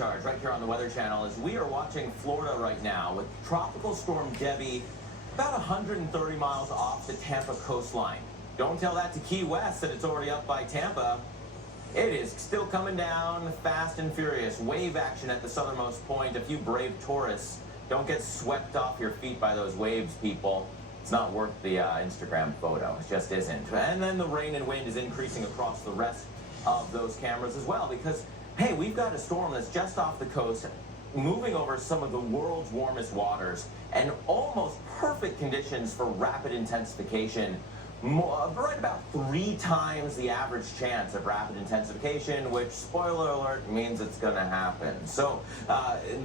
charge right here on the Weather Channel as we are watching Florida right now with Tropical Storm Debby about 130 miles off the Tampa coastline. Don't tell that to Key West that it's already up by Tampa. It is still coming down fast and furious. Wave action at the southernmost point. A few brave tourists. Don't get swept off your feet by those waves, people. It's not worth the Instagram photo. It just isn't. And then the rain and wind is increasing across the rest of those cameras as well because, hey, we've got a storm that's just off the coast moving over some of the world's warmest waters and almost perfect conditions for rapid intensification. Right about 3 times the average chance of rapid intensification, which, spoiler alert, means it's going to happen. So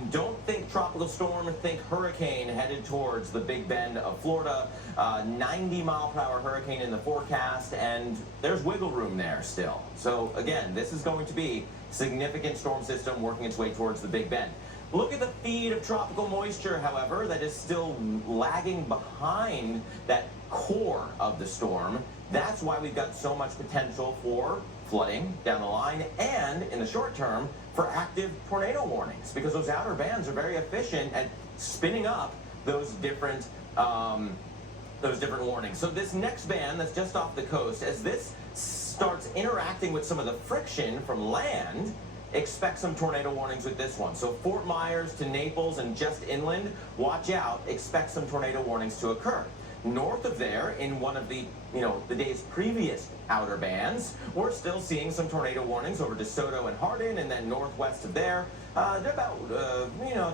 don't think tropical storm, think hurricane headed towards the Big Bend of Florida. 90-mile-per-hour hurricane in the forecast, and there's wiggle room there still. So again, this is going to be significant storm system working its way towards the Big Bend. Look at the feed of tropical moisture, however, that is still lagging behind that core of the storm. That's why we've got so much potential for flooding down the line and, in the short term, for active tornado warnings because those outer bands are very efficient at spinning up those different warnings. So this next band that's just off the coast, as this starts interacting with some of the friction from land, expect some tornado warnings with this one. So Fort Myers to Naples and just inland, watch out, expect some tornado warnings to occur. North of there, in one of the, the day's previous outer bands, we're still seeing some tornado warnings over DeSoto and Hardin, and then northwest of there, they're about,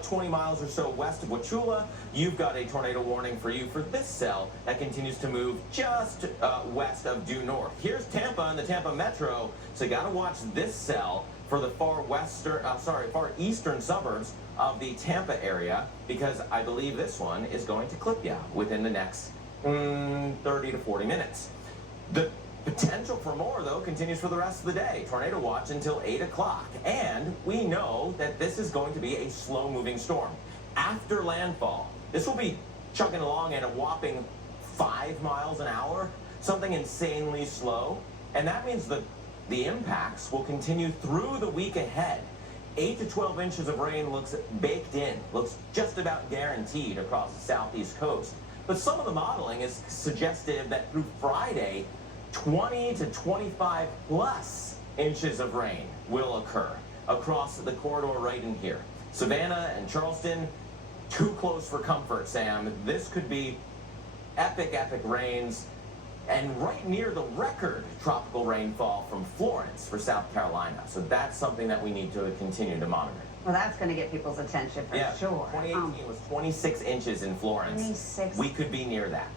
20 miles or so west of Wauchula. You've got a tornado warning for you for this cell that continues to move just west of due north. Here's Tampa and the Tampa Metro, so you got to watch this cell for the far eastern suburbs of the Tampa area, because I believe this one is going to clip you within the next 30 to 40 minutes. The potential for more, though, continues for the rest of the day. Tornado watch until 8 o'clock. And we know that this is going to be a slow-moving storm. After landfall, this will be chugging along at a whopping 5 miles an hour, something insanely slow. And that means that the impacts will continue through the week ahead. 8 to 12 inches of rain looks baked in, looks just about guaranteed across the southeast coast. But some of the modeling is suggestive that through Friday, 20 to 25 plus inches of rain will occur across the corridor right in here. Savannah and Charleston, too close for comfort, Sam. This could be epic, epic rains. And right near the record tropical rainfall from Florence for South Carolina. So that's something that we need to continue to monitor. Well, that's going to get people's attention for sure. 2018 was 26 inches in Florence. 26. We could be near that.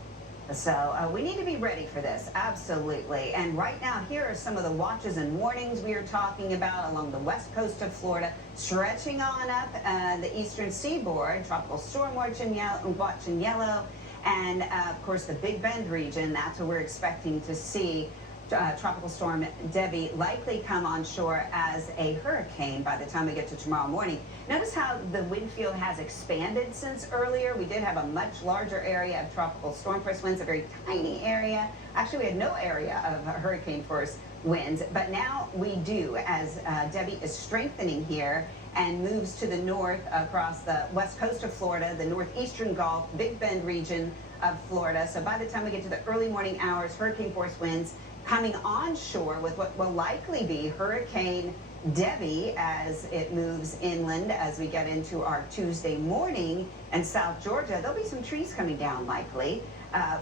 So we need to be ready for this, absolutely. And right now, here are some of the watches and warnings we are talking about along the west coast of Florida, stretching on up the eastern seaboard. Tropical storm watch in yellow. And, of course, the Big Bend region, that's what we're expecting to see. Tropical Storm Debby likely come on shore as a hurricane by the time we get to tomorrow morning. Notice how the wind field has expanded since earlier. We did have a much larger area of tropical storm force winds, a very tiny area. Actually, we had no area of hurricane force winds, but now we do as Debby is strengthening here and moves to the north across the west coast of Florida, the northeastern Gulf, Big Bend region of Florida. So by the time we get to the early morning hours, hurricane force winds coming onshore with what will likely be Hurricane Debby as it moves inland as we get into our Tuesday morning. And South Georgia, there'll be some trees coming down likely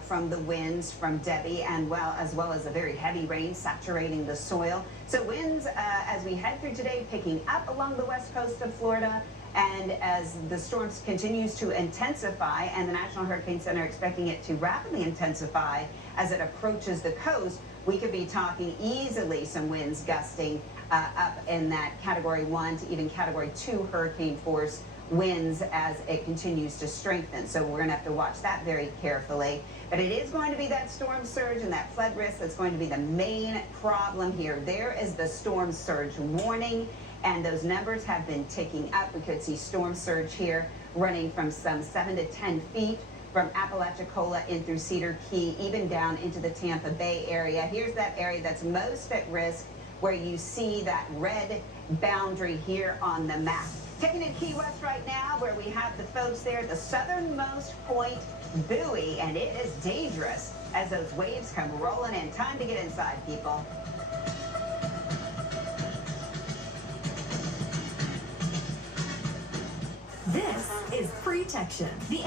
from the winds from Debby, and as well as a very heavy rain saturating the soil. So winds as we head through today picking up along the west coast of Florida. And as the storm continues to intensify, and the National Hurricane Center expecting it to rapidly intensify as it approaches the coast, we could be talking easily some winds gusting up in that Category 1 to even Category 2 hurricane force winds as it continues to strengthen. So we're going to have to watch that very carefully. But it is going to be that storm surge and that flood risk that's going to be the main problem here. There is the storm surge warning, and those numbers have been ticking up. We could see storm surge here running from some 7 to 10 feet from Apalachicola in through Cedar Key, even down into the Tampa Bay area. Here's that area that's most at risk, where you see that red boundary here on the map. Taking it to Key West right now, where we have the folks there at the southernmost point buoy, and it is dangerous as those waves come rolling in. Time to get inside, people. This is Protection, the